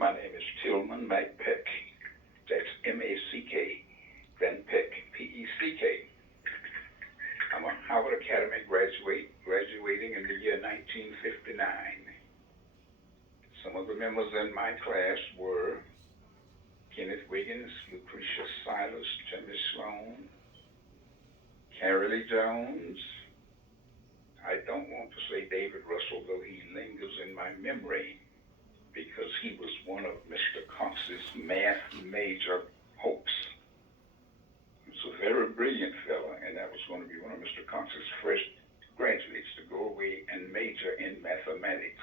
My name is Tillman McPeck. That's M-A-C-K, then Peck, P-E-C-K. I'm a Howard Academy graduate, graduating in the year 1959. Some of the members in my class were Kenneth Wiggins, Lucretia Silas, Jimmy Sloan, Carrie Lee Jones. I don't want to say David Russell, though he lingers in my memory, because he was one of Mr. Cox's math major hopes. He was a very brilliant fellow, and that was going to be one of Mr. Cox's first graduates to go away and major in mathematics.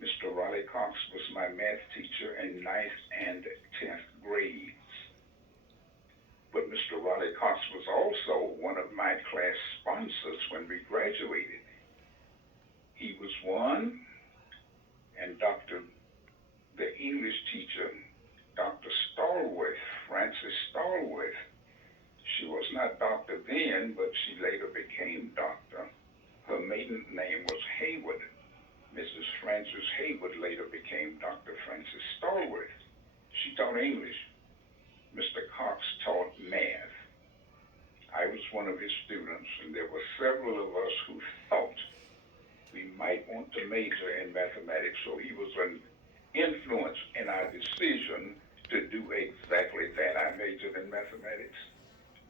Mr. Raleigh Cox was my math teacher in 9th and 10th grades. But Mr. Raleigh Cox was also one of my class sponsors when we graduated. He was one, and the English teacher, Dr. Stallworth, Frances Stallworth, she was not doctor then, but she later became doctor. Her maiden name was Hayward. Mrs. Frances Hayward later became Dr. Frances Stallworth. She taught English. Mr. Cox taught math. I was one of his students, and there were several of us who thought we might want to major in mathematics, so he was an influence in our decision to do exactly that. I majored in mathematics.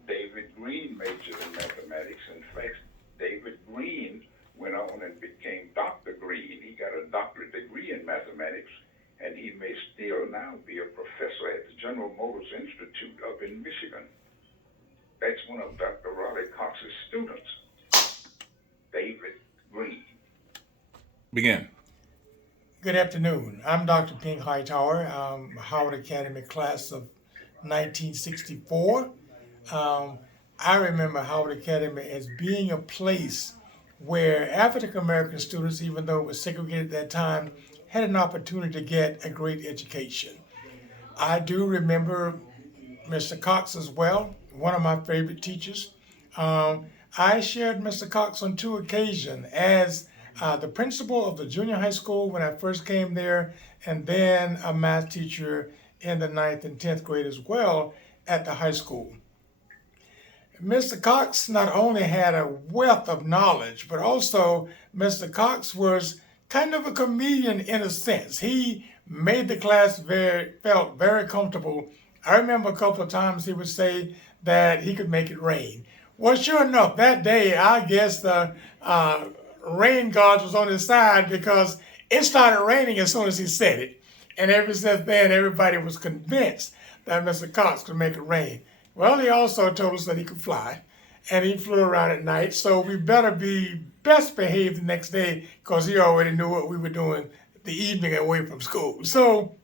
David Green majored in mathematics. In fact, David Green went on and became Dr. Green. He got a doctorate degree in mathematics, and he may still now be a professor at the General Motors Institute up in Michigan. That's one of Dr. Raleigh Cox's students, David Green. Begin. Good afternoon. I'm Dr. Pink Hightower, Howard Academy class of 1964. I remember Howard Academy as being a place where African American students, even though it was segregated at that time, had an opportunity to get a great education. I do remember Mr. Cox as well, one of my favorite teachers. I shared Mr. Cox on 2 occasions as the principal of the junior high school when I first came there, and then a math teacher in the 9th and 10th grade as well at the high school. Mr. Cox not only had a wealth of knowledge, but also Mr. Cox was kind of a comedian in a sense. He made the class felt very comfortable. I remember a couple of times he would say that he could make it rain. Well, sure enough, that day, I guess the rain gods was on his side, because it started raining as soon as he said it. And ever since then, everybody was convinced that Mr. Cox could make it rain. Well, he also told us that he could fly, and he flew around at night, so we better be best behaved the next day, because he already knew what we were doing the evening away from school. So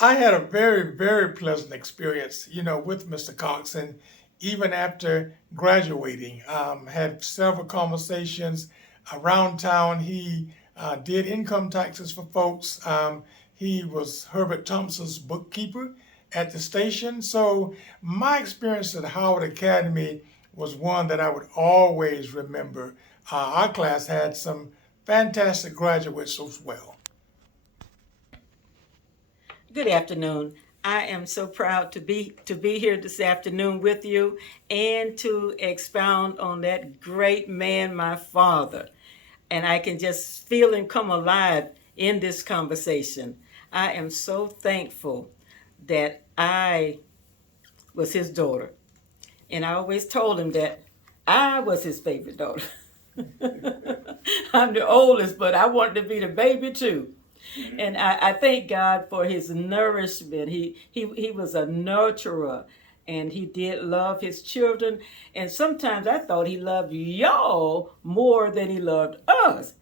I had a very, very pleasant experience, with Mr. Cox, and even after graduating, had several conversations around town. He did income taxes for folks. He was Herbert Thompson's bookkeeper at the station. So my experience at Howard Academy was one that I would always remember. Our class had some fantastic graduates as well. Good afternoon. I am so proud to be here this afternoon with you and to expound on that great man, my father. And I can just feel him come alive in this conversation. I am so thankful that I was his daughter. And I always told him that I was his favorite daughter. I'm the oldest, but I wanted to be the baby too. And I thank God for his nourishment. He was a nurturer, and he did love his children. And sometimes I thought he loved y'all more than he loved us,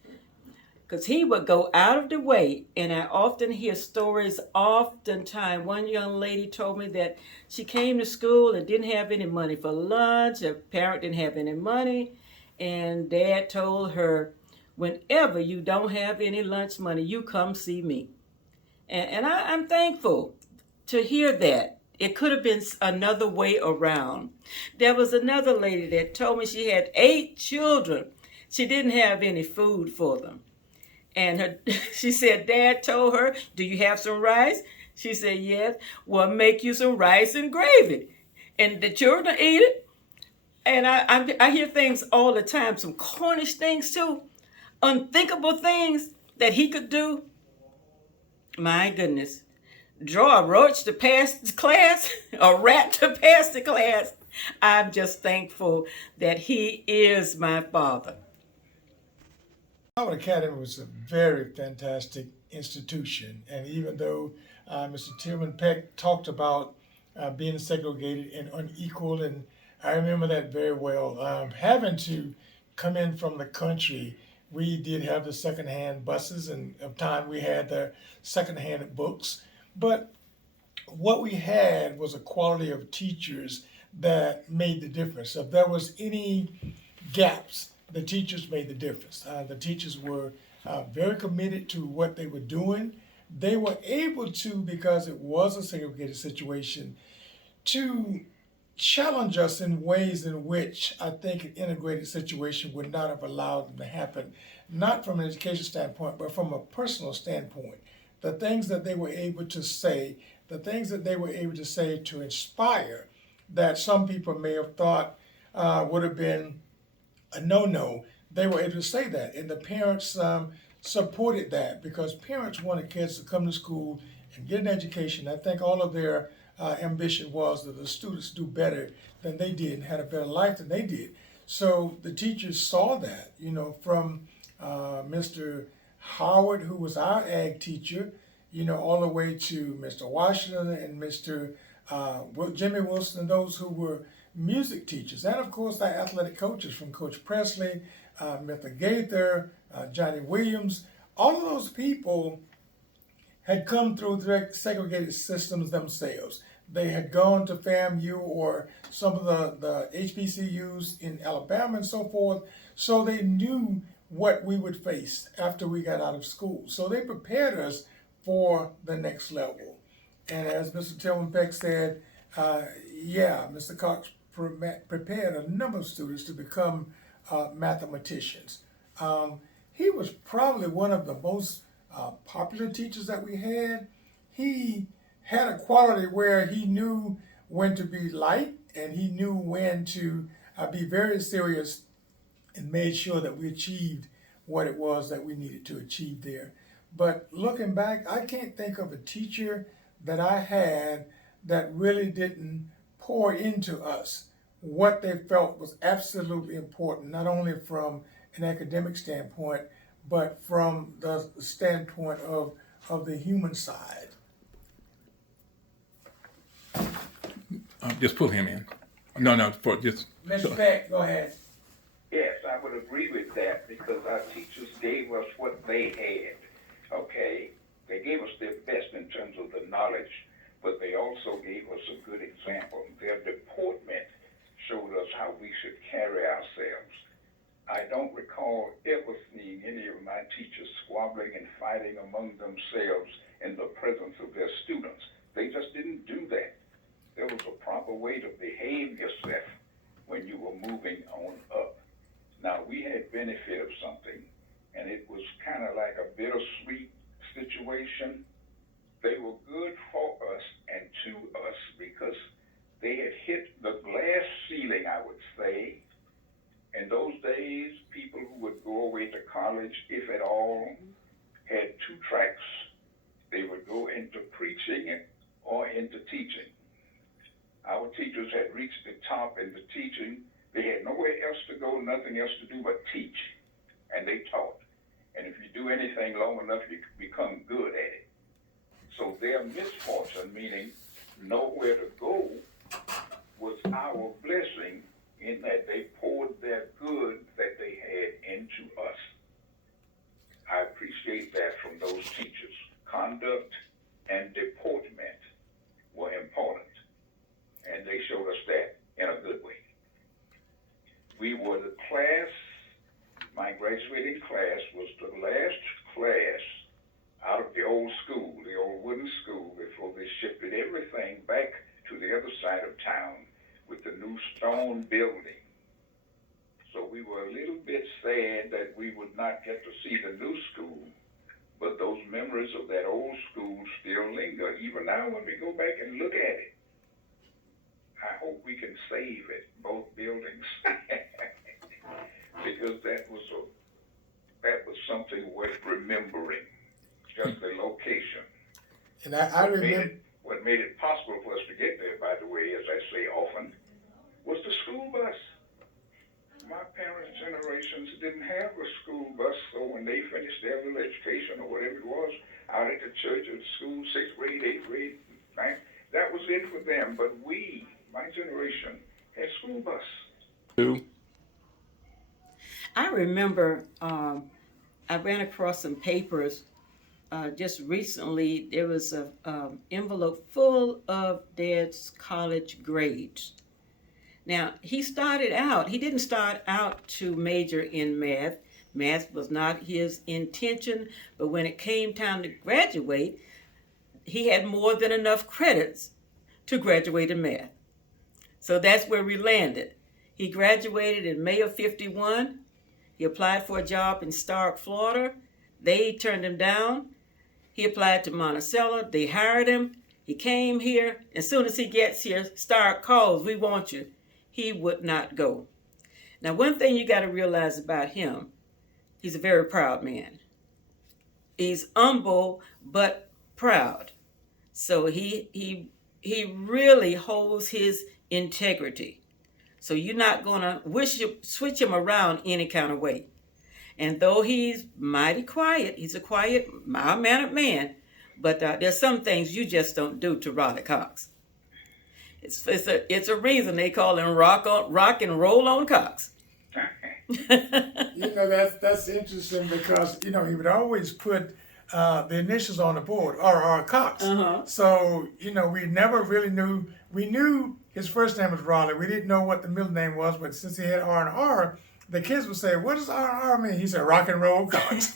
because he would go out of the way. And I often hear stories oftentimes. One young lady told me that she came to school and didn't have any money for lunch. Her parent didn't have any money. And Dad told her, whenever you don't have any lunch money, you come see me. And I'm thankful to hear that. It could have been another way around. There was another lady that told me she had 8 children. She didn't have any food for them. And she said, Dad told her, do you have some rice? She said, yes. Well, make you some rice and gravy. And the children eat it. And I hear things all the time, some Cornish things too, unthinkable things that he could do. My goodness. Draw a roach to pass the class, a rat to pass the class. I'm just thankful that he is my father. Howard Academy was a very fantastic institution, and even though Mr. Tillman Peck talked about being segregated and unequal, and I remember that very well. Having to come in from the country, we did have the secondhand buses, and of time we had the secondhand books, but what we had was a quality of teachers that made the difference. If there was any gaps, the teachers made the difference. The teachers were very committed to what they were doing. They were able to, because it was a segregated situation, to challenge us in ways in which I think an integrated situation would not have allowed them to happen, not from an education standpoint, but from a personal standpoint. The things that they were able to say, the things that they were able to say to inspire that some people may have thought would have been a no-no, they were able to say that. And the parents supported that because parents wanted kids to come to school and get an education. I think all of their ambition was that the students do better than they did and had a better life than they did. So the teachers saw that, from Mr. Howard, who was our ag teacher, all the way to Mr. Washington and Mr. Jimmy Wilson and those who were music teachers. And of course, our athletic coaches from Coach Presley, Mr. Gaither, Johnny Williams. All of those people had come through direct segregated systems themselves. They had gone to FAMU or some of the HBCUs in Alabama and so forth, so they knew what we would face after we got out of school. So they prepared us for the next level. And as Mr. Tillman Peck said, Mr. Cox prepared a number of students to become mathematicians. He was probably one of the most popular teachers that we had. He had a quality where he knew when to be light and he knew when to be very serious and made sure that we achieved what it was that we needed to achieve there. But looking back, I can't think of a teacher that I had that really didn't pour into us what they felt was absolutely important, not only from an academic standpoint, but from the standpoint of the human side. Just pull him in. No, for just. Mr. Peck, go ahead. Yes, I would agree with that because our teachers gave us what they had, okay? They gave us their best in terms of the knowledge, but they also gave us a good example. Their deportment showed us how we should carry ourselves. I don't recall ever seeing any of my teachers squabbling and fighting among themselves in the presence of their students. They just didn't do that. There was a proper way to behave yourself when you were moving on up. Now, we had benefit of something, and it was kind of like a bittersweet situation. They were good for us and to us because they had hit the glass ceiling, I would say. In those days, people who would go away to college, if at all, had two tracks. They would go into preaching or into teaching. Our teachers had reached the top in the teaching. They had nowhere else to go, nothing else to do but teach. And they taught. And if you do anything long enough, you become good at it. So their misfortune, meaning nowhere to go, was our blessing in that they poured their good that they had into us. I appreciate that from those teachers. Conduct and deportment were important, and they showed us that in a good way. We were the class, my graduating class was the last class out of the old school, the old wooden school, before they shifted everything back to the other side of town with the new stone building. So we were a little bit sad that we would not get to see the new school, memories of that old school still linger. Even now when we go back and look at it, I hope we can save it, both buildings. Because that was something worth remembering. Just the location. And I remember. What made it possible for us to get there, by the way, as I say often, was the school bus. My parents' generations didn't have a school bus, so when they finished their little education or whatever it was, out at the church or school, 6th grade, 8th grade, 9th, that was it for them. But we, my generation, had school bus. Two. I remember I ran across some papers just recently. There was an envelope full of Dad's college grades. Now, he didn't start out to major in math. Math was not his intention, but when it came time to graduate, he had more than enough credits to graduate in math. So that's where we landed. He graduated in May of '51. He applied for a job in Stark, Florida. They turned him down. He applied to Monticello. They hired him. He came here. As soon as he gets here, Stark calls, "We want you." He would not go. Now, one thing you got to realize about him, he's a very proud man. He's humble but proud. So he really holds his integrity. So you're not going to switch him around any kind of way. And though he's mighty quiet, he's a quiet, mild-mannered man, but there's some things you just don't do to Raleigh Cox. It's a reason they call him rock and roll on Cox. That's interesting because he would always put the initials on the board, R.R. Cox. Uh-huh. So we never really knew. We knew his first name was Raleigh. We didn't know what the middle name was, but since he had R and R, the kids would say, "What does R and R mean?" He said, "Rock and roll Cox."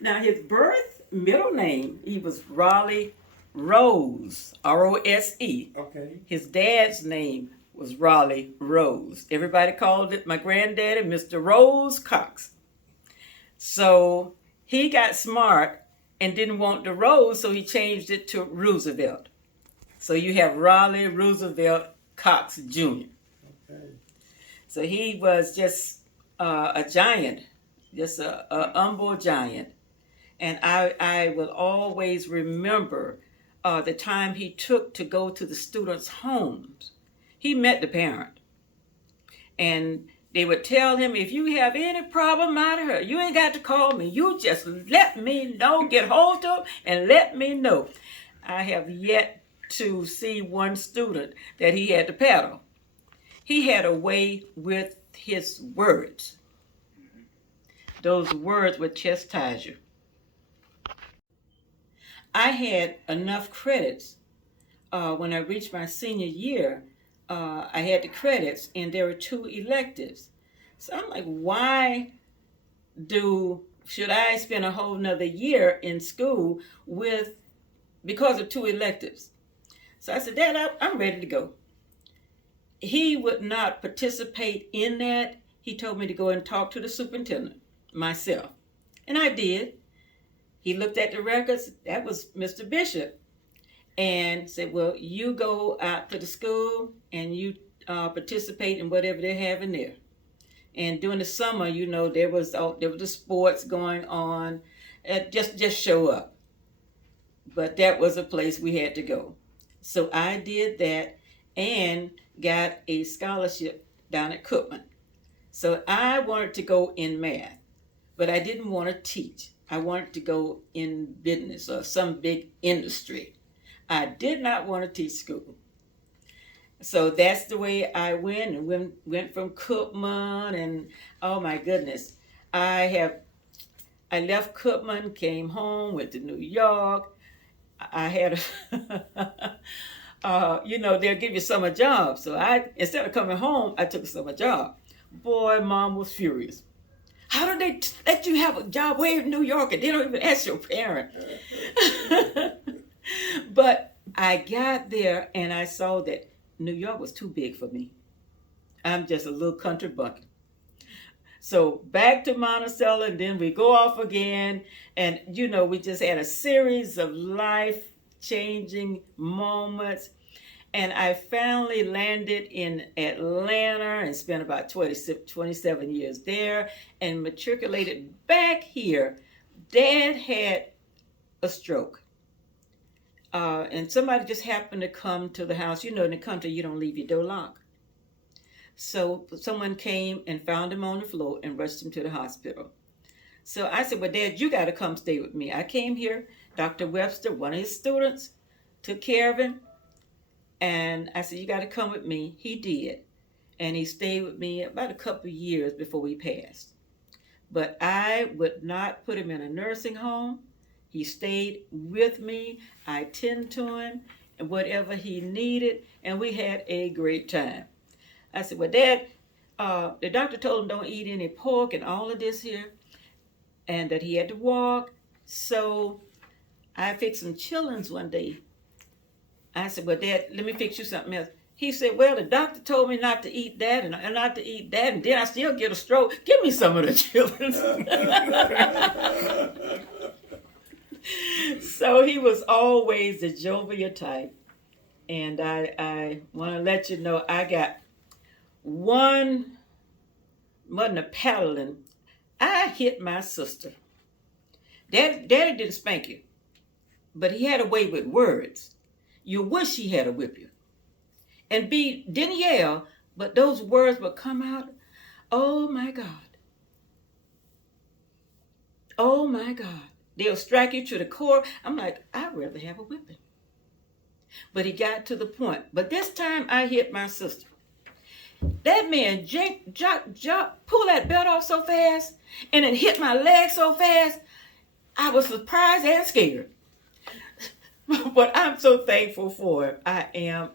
Now his middle name, he was Raleigh Rose, R-O-S-E. Okay. His dad's name was Raleigh Rose. Everybody called it my granddaddy, Mr. Rose Cox. So he got smart and didn't want the Rose, so he changed it to Roosevelt. So you have Raleigh Roosevelt Cox Jr. Okay. So he was just a giant, just a humble giant. And I will always remember the time he took to go to the students' homes. He met the parent. And they would tell him, "If you have any problem out of her, you ain't got to call me. You just let me know, get hold of him, and let me know." I have yet to see one student that he had to paddle. He had a way with his words. Those words would chastise you. I had enough credits when I reached my senior year. I had the credits, and there were 2 electives. So I'm like, should I spend a whole nother year in school because of 2 electives? So I said, "Dad, I'm ready to go." He would not participate in that. He told me to go and talk to the superintendent myself. And I did. He looked at the records. That was Mr. Bishop. And said, "Well, you go out to the school and you participate in whatever they're having there." And during the summer, there was the sports going on. Just show up. But that was a place we had to go. So I did that and got a scholarship down at Cookman. So I wanted to go in math, but I didn't want to teach. I wanted to go in business or some big industry. I did not want to teach school. So that's the way I went went from Cookman, and oh my goodness. I left Cookman, came home, went to New York. I had they'll give you summer jobs. So instead of coming home, I took a summer job. Boy, Mom was furious. How do they let you have a job way in New York and they don't even ask your parent? But I got there and I saw that New York was too big for me. I'm just a little country bucket. So back to Monticello, and then we go off again. And, we just had a series of life changing moments. And I finally landed in Atlanta and spent about 27 years there and matriculated back here. Dad had a stroke. And somebody just happened to come to the house. In the country, you don't leave your door locked. So someone came and found him on the floor and rushed him to the hospital. So I said, well, Dad, you got to come stay with me. I came here. Dr. Webster, one of his students, took care of him. And I said, you got to come with me. He did. And he stayed with me about a couple of years before we passed. But I would not put him in a nursing home. He stayed with me. I tended to him and whatever he needed. And we had a great time. I said, well, Dad, the doctor told him don't eat any pork and all of this here. And that he had to walk. So I fixed some chillings one day. I said, well, Dad, let me fix you something else. He said, well, the doctor told me not to eat that and not to eat that, and then I still get a stroke. Give me some of the chillings. So he was always the jovial type. And I want to let you know I got wasn't a paddling. I hit my sister. Daddy didn't spank you, but he had a way with words. You wish he had a whip you. And B didn't yell, but those words would come out. Oh my God. Oh my God. They'll strike you to the core. I'm like, I'd rather have a whipping. But he got to the point. But this time I hit my sister. That man pulled that belt off so fast and it hit my leg so fast, I was surprised and scared. But I'm so thankful for it. I am.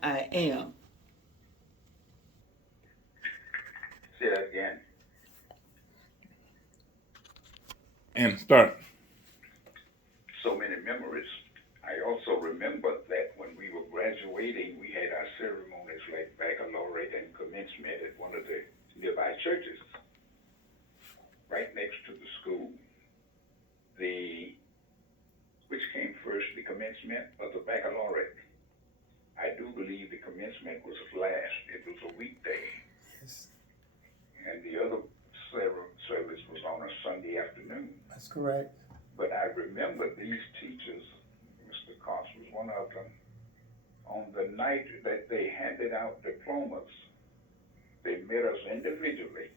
Say that again. And start. So many memories. I also remember that when we were graduating, we had our ceremonies like baccalaureate and commencement at one of the nearby churches, right next to the school. Which came first, the commencement or the baccalaureate? I do believe the commencement was last. It was a weekday. Yes, And the other service was on a Sunday afternoon. that's correct. But I remember these teachers, Mr. Cox was one of them, on the night that they handed out diplomas, they met us individually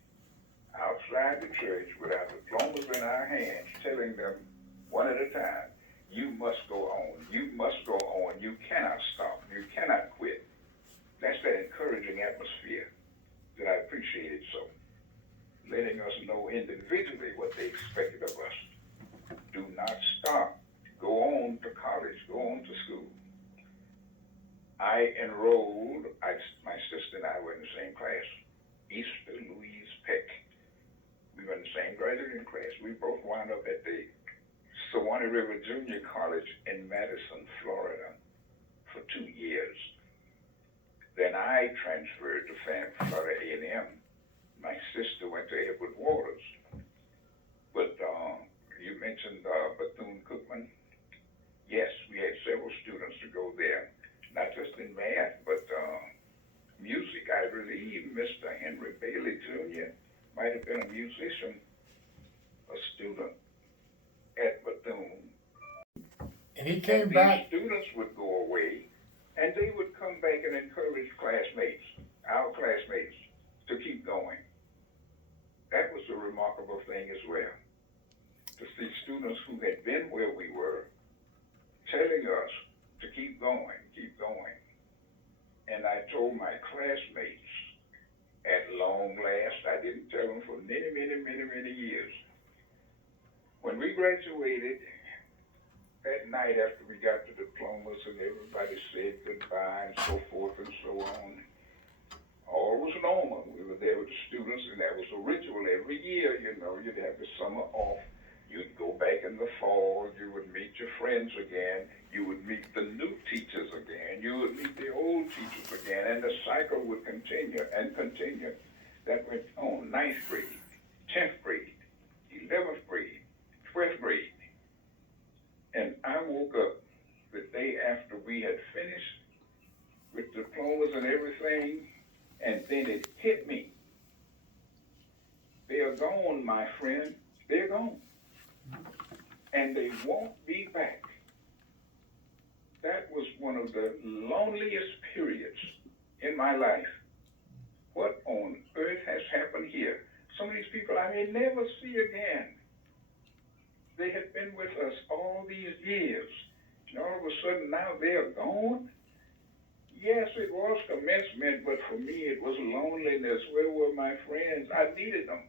outside the church with our diplomas in our hands, telling them one at a time, you must go on, you must go on, you cannot stop, you cannot quit. That's that encouraging atmosphere that I appreciated so. Letting us know individually what they expected of us. Do not stop. Go on to college, go on to school. I enrolled, my sister and I were in the same class, Easter Louise Peck. We were in the same graduating class. We both wound up at the Suwannee River Junior College in Madison, Florida for 2 years. Then I transferred to Florida A&M. My sister went to Edward Waters. But you mentioned Bethune-Cookman. Yes, we had several students to go there, not just in math, but music. I believe Mr. Henry Bailey Jr. might have been a musician, a student at Bethune. And he came These back. students would go away, and they would come back and encourage classmates, our classmates, to keep going. That was a remarkable thing as well, to see students who had been where we were telling us to keep going, keep going. And I told my classmates, at long last, I didn't tell them for many years. When we graduated, that night after we got the diplomas and everybody said goodbye and so forth and so on, all was normal. We were there with the students, and that was a ritual every year. You'd have the summer off. You'd go back in the fall. You would meet your friends again. You would meet the new teachers again. You would meet the old teachers again, and the cycle would continue and continue. That went on 9th grade, 10th grade, 11th grade, 12th grade. And I woke up the day after we had finished with diplomas and everything, and then it hit me. They are gone, my friend. They're gone. And they won't be back. That was one of the loneliest periods in my life. What on earth has happened here? Some of these people I may never see again. They have been with us all these years. And all of a sudden now they're gone? Yes, it was commencement, but for me it was loneliness. Where were my friends? I needed them.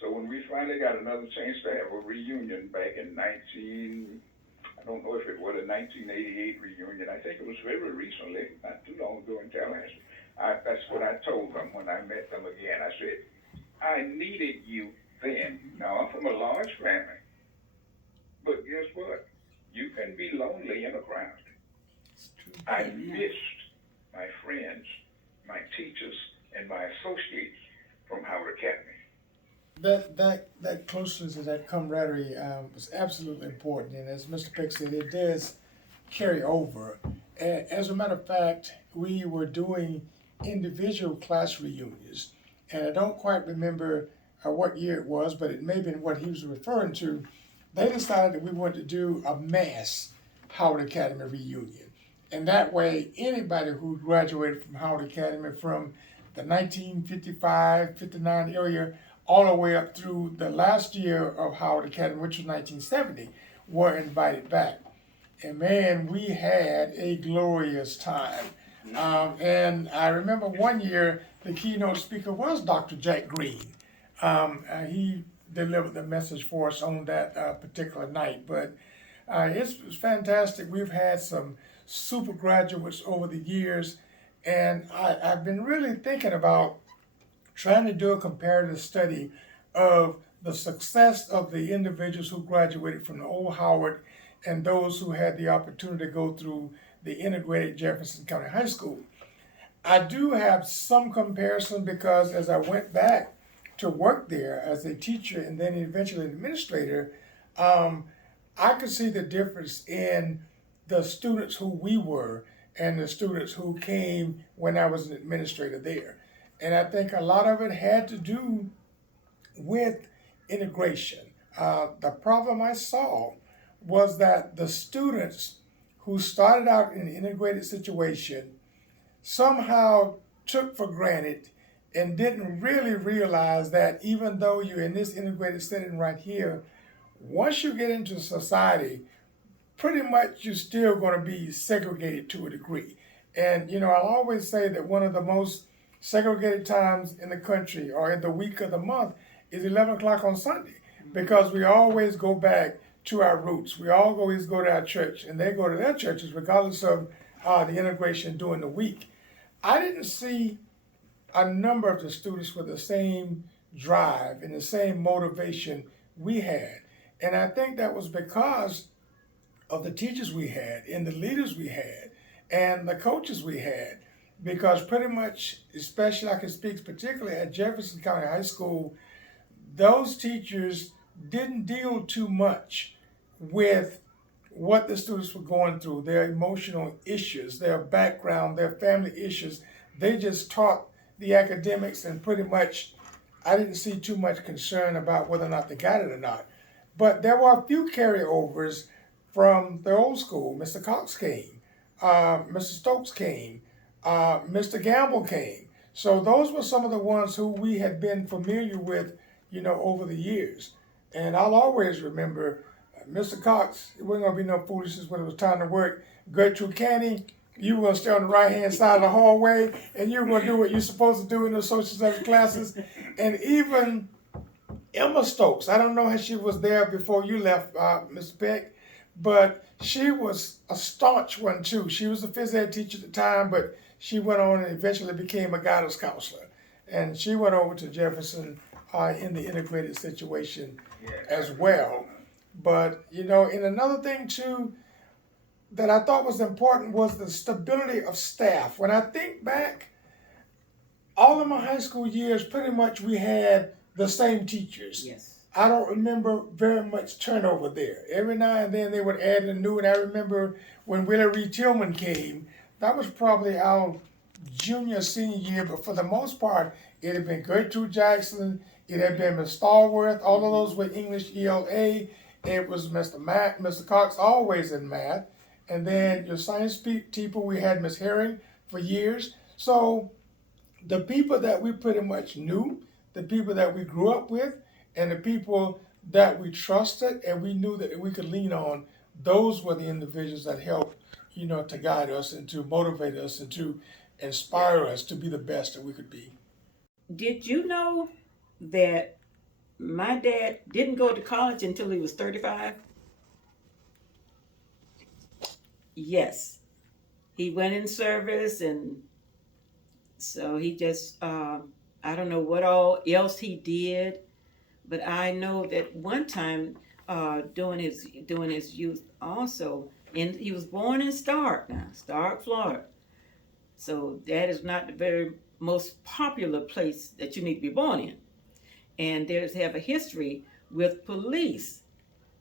So when we finally got another chance to have a reunion back in I don't know if it was a 1988 reunion. I think it was very recently, not too long ago in Tallahassee. That's what I told them when I met them again. I said, I needed you then. Now, I'm from a large family. But guess what? You can be lonely in a crowd. I missed my friends, my teachers, and my associates from Howard Academy. That closeness and that camaraderie was absolutely important, and as Mr. Peck said, it does carry over. As a matter of fact, we were doing individual class reunions, and I don't quite remember what year it was, but it may have been what he was referring to. They decided that we wanted to do a mass Howard Academy reunion, and that way anybody who graduated from Howard Academy from the 1955, 59 area all the way up through the last year of Howard Academy, which was 1970, were invited back. And man, we had a glorious time. And I remember one year the keynote speaker was Dr. Jack Green. He delivered the message for us on that particular night. But it was fantastic. We've had some super graduates over the years, and I've been really thinking about trying to do a comparative study of the success of the individuals who graduated from the old Howard and those who had the opportunity to go through the integrated Jefferson County High School. I do have some comparison because as I went back to work there as a teacher and then eventually an administrator, I could see the difference in the students who we were and the students who came when I was an administrator there. And I think a lot of it had to do with integration. The problem I saw was that the students who started out in an integrated situation somehow took for granted and didn't really realize that even though you're in this integrated setting right here, once you get into society, pretty much you're still going to be segregated to a degree. And, I'll always say that one of the most segregated times in the country or in the week of the month is 11 o'clock on Sunday, because we always go back to our roots. We always go to our church, and they go to their churches regardless of the integration during the week. I didn't see a number of the students with the same drive and the same motivation we had. And I think that was because of the teachers we had and the leaders we had and the coaches we had. Because pretty much, especially I can speak particularly at Jefferson County High School, those teachers didn't deal too much with what the students were going through, their emotional issues, their background, their family issues. They just taught the academics, and pretty much I didn't see too much concern about whether or not they got it or not. But there were a few carryovers from the old school. Mr. Cox came, Mr. Stokes came, Mr. Gamble came. So those were some of the ones who we had been familiar with, over the years. And I'll always remember Mr. Cox. It wasn't going to be no foolishness when it was time to work. Gertrude Canning, you were going to stay on the right-hand side of the hallway, and you were going to do what you're supposed to do in those social studies classes. And even Emma Stokes, I don't know how she was there before you left, Mr. Peck, but she was a staunch one too. She was a phys ed teacher at the time, but she went on and eventually became a guidance counselor. And she went over to Jefferson in the integrated situation as well. But, and another thing too that I thought was important was the stability of staff. When I think back, all of my high school years, pretty much we had the same teachers. Yes. I don't remember very much turnover there. Every now and then they would add a new one. I remember when Willie Reed Tillman came, that was probably our junior, senior year, but for the most part, it had been Gertrude Jackson, it had been Miss Stallworth, all of those were English ELA. It was Mr. Cox always in math. And then your science people, we had Miss Herring for years. So the people that we pretty much knew, the people that we grew up with, and the people that we trusted and we knew that we could lean on, those were the individuals that helped, to guide us and to motivate us and to inspire us to be the best that we could be. Did you know that my dad didn't go to college until he was 35? Yes. He went in service, and so he just, I don't know what all else he did, but I know that one time during his youth also, and he was born in Stark, Florida. So that is not the very most popular place that you need to be born in. And there's have a history with police.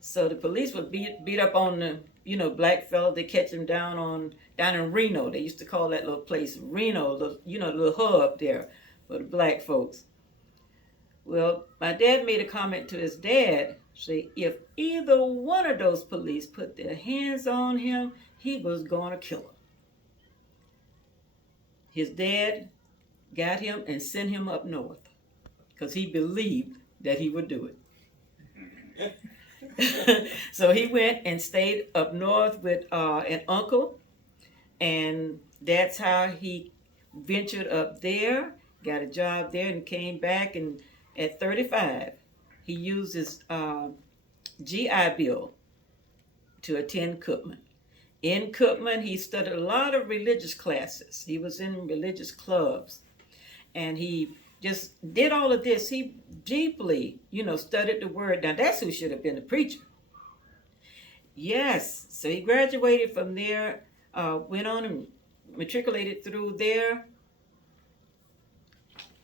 So the police would beat up on the black fella. They catch him down in Reno. They used to call that little place Reno, the little hub there for the black folks. Well, my dad made a comment to his dad, say if either one of those police put their hands on him, he was going to kill him. His dad got him and sent him up north because he believed that he would do it. So he went and stayed up north with an uncle, and that's how he ventured up there, got a job there, and came back. And at 35, he used his GI Bill to attend Cookman. In Cookman, he studied a lot of religious classes. He was in religious clubs, and he just did all of this. He deeply, studied the word. Now, that's who should have been a preacher. Yes, so he graduated from there, went on and matriculated through there,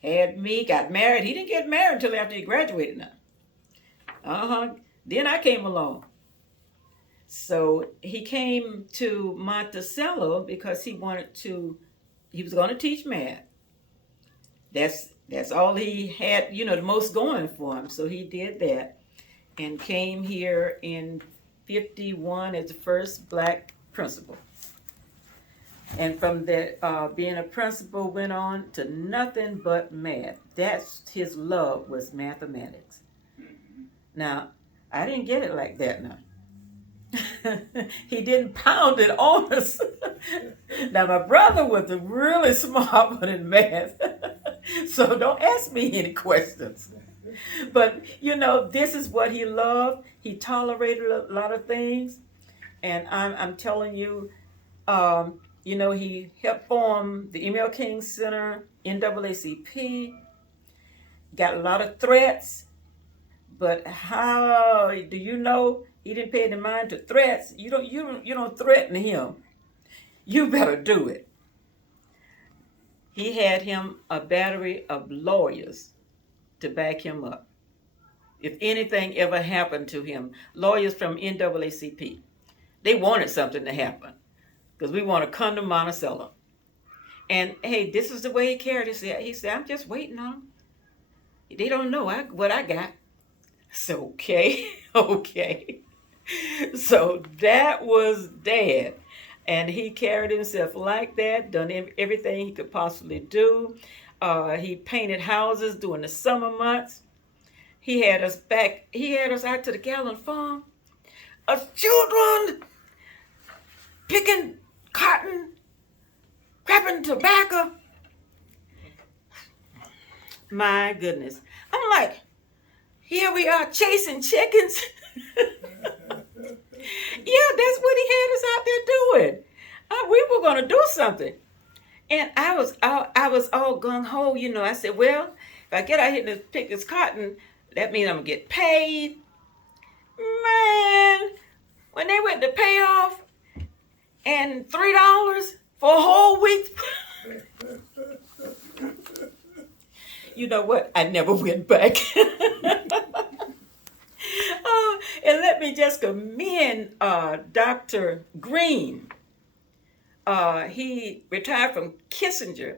had me, got married. He didn't get married until after he graduated now. Then I came along. So he came to Monticello because he was going to teach math. That's all he had, the most going for him. So he did that and came here in 51 as the first black principal. And from that, being a principal, went on to nothing but math. That's his love, was mathematics. Now, I didn't get it like that now. He didn't pound it on us. Now, my brother was a really smart one in math. So don't ask me any questions. But, this is what he loved. He tolerated a lot of things. And I'm telling you, he helped form the Emil King Center, NAACP, got a lot of threats. But how do you know he didn't pay any mind to threats? You don't threaten him. You better do it. He had him a battery of lawyers to back him up. If anything ever happened to him, lawyers from NAACP, they wanted something to happen because we want to come to Monticello. And hey, this is the way he carried it. He said, I'm just waiting on them. They don't know what I got. So, okay. So that was Dad. And he carried himself like that, done everything he could possibly do. He painted houses during the summer months. He had us out to the Gallon Farm. Us children picking cotton, crapping tobacco. My goodness. I'm like, here we are chasing chickens. Yeah, that's what he had us out there doing. We were going to do something. And I was all gung-ho, I said, well, if I get out here to pick this cotton, that means I'm going to get paid. Man, when they went to pay off and $3 for a whole week. You know what? I never went back. And let me just commend Dr. Green. He retired from Kissinger,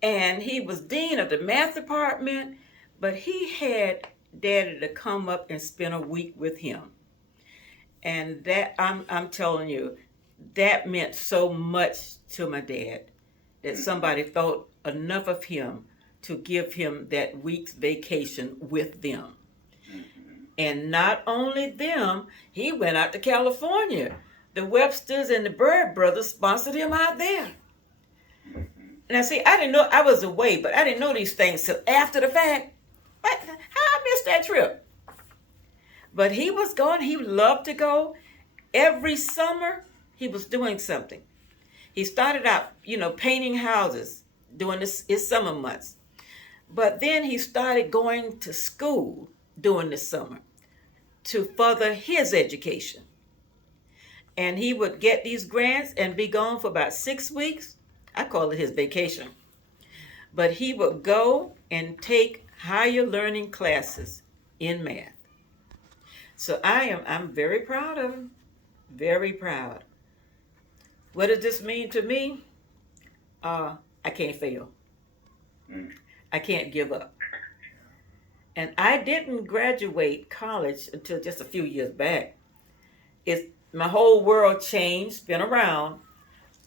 and he was dean of the math department, but he had Daddy to come up and spend a week with him. And that I'm telling you, that meant so much to my dad that somebody thought enough of him to give him that week's vacation with them. And not only them, he went out to California. The Websters and the Bird brothers sponsored him out there. Now, see, I didn't know I was away, but I didn't know these things till after the fact. How I missed that trip? But he was going. He loved to go. Every summer, he was doing something. He started out, painting houses during his summer months. But then he started going to school during the summer to further his education. And he would get these grants and be gone for about 6 weeks. I call it his vacation. But he would go and take higher learning classes in math. So I'm very proud of him. Very proud. What does this mean to me? I can't fail. I can't give up. And I didn't graduate college until just a few years back. My whole world changed, spin around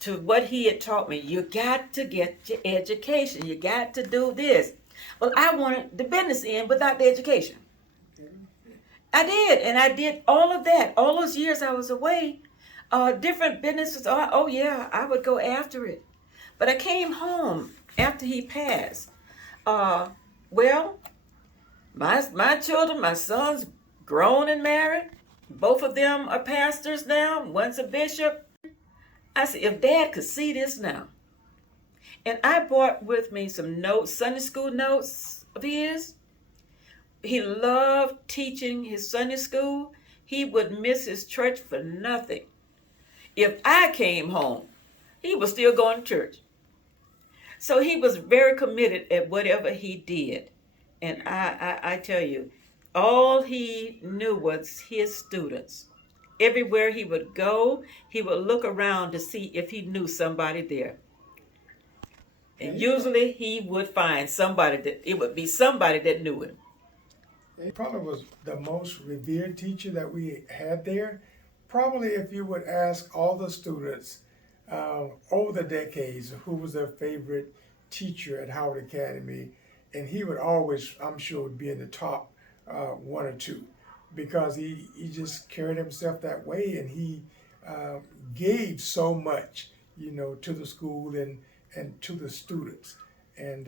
to what he had taught me. You got to get your education. You got to do this. Well, I wanted the business end without the education. I did, and I did all of that. All those years I was away, different businesses. Oh yeah, I would go after it. But I came home after he passed. Well, my children, my sons, grown and married. Both of them are pastors now. One's a bishop. I said, if Dad could see this now. And I brought with me some notes, Sunday school notes of his. He loved teaching his Sunday school. He would miss his church for nothing. If I came home, he was still going to church. So he was very committed at whatever he did. And I tell you, all he knew was his students. Everywhere he would go, he would look around to see if he knew somebody there. And usually he would find it would be somebody that knew him. He probably was the most revered teacher that we had there. Probably if you would ask all the students over the decades who was their favorite teacher at Howard Academy, and he would always, I'm sure, would be in the top one or two, because he just carried himself that way, and he gave so much, to the school and to the students. And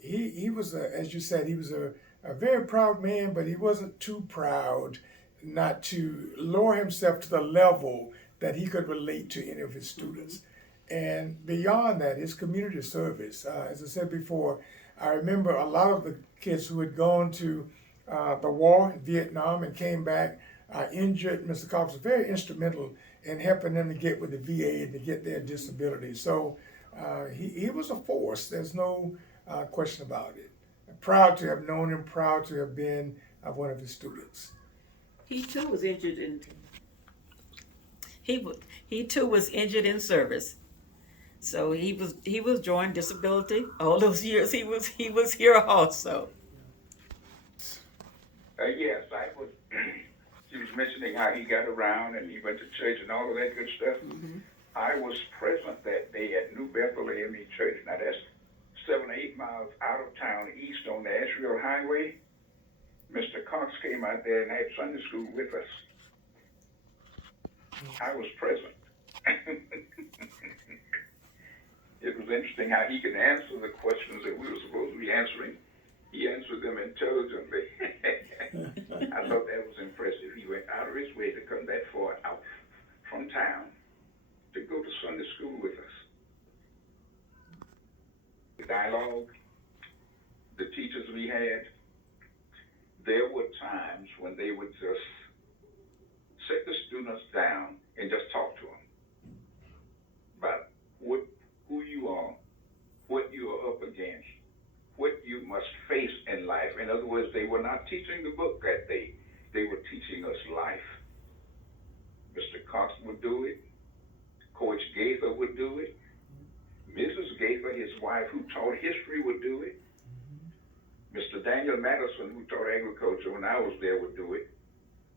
he was, as you said, he was a very proud man, but he wasn't too proud not to lower himself to the level that he could relate to any of his students. And beyond that, his community service. As I said before, I remember a lot of the kids who had gone to the war in Vietnam and came back injured. Mr. Cox was very instrumental in helping them to get with the VA and to get their disability. So he was a force. There's no question about it. Proud to have known him, proud to have been one of his students. He too was injured he too was injured in service. So he was drawing disability all those years. He was here also. Yes, she was mentioning how he got around and he went to church and all of that good stuff. Mm-hmm. I was present that day at New Bethel AME Church. Now that's 7 or 8 miles out of town, east on the Asheville Highway. Mr. Cox came out there and had Sunday school with us. I was present. It was interesting how he could answer the questions that we were supposed to be answering. He answered them intelligently. I thought that was impressive. He went out of his way to come that far out from town to go to Sunday school with us. The dialogue, the teachers we had, there were times when they would just sit the students down and just talk to them about who you are, what you are up against, what you must face in life. In other words, they were not teaching the book that day. They were teaching us life. Mr. Cox would do it. Coach Gaither would do it. Mrs. Gaither, his wife, who taught history, would do it. Mr. Daniel Madison, who taught agriculture when I was there, would do it.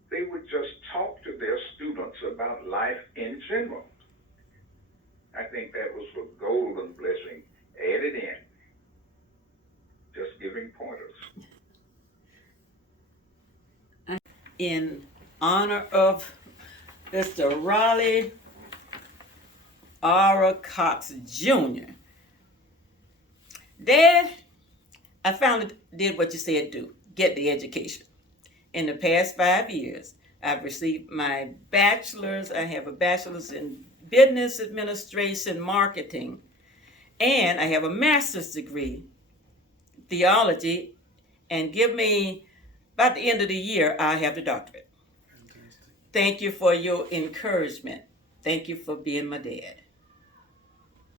They would just talk to their students about life in general. I think that was a golden blessing added in. Just giving pointers. In honor of Mr. Raleigh R. Cox Jr. Dad, I finally did what you said do, get the education. In the past 5 years, I've received my bachelor's. I have a bachelor's in business administration, marketing, and I have a master's degree, theology, and give me, by the end of the year, I'll have the doctorate. Thank you for your encouragement. Thank you for being my dad.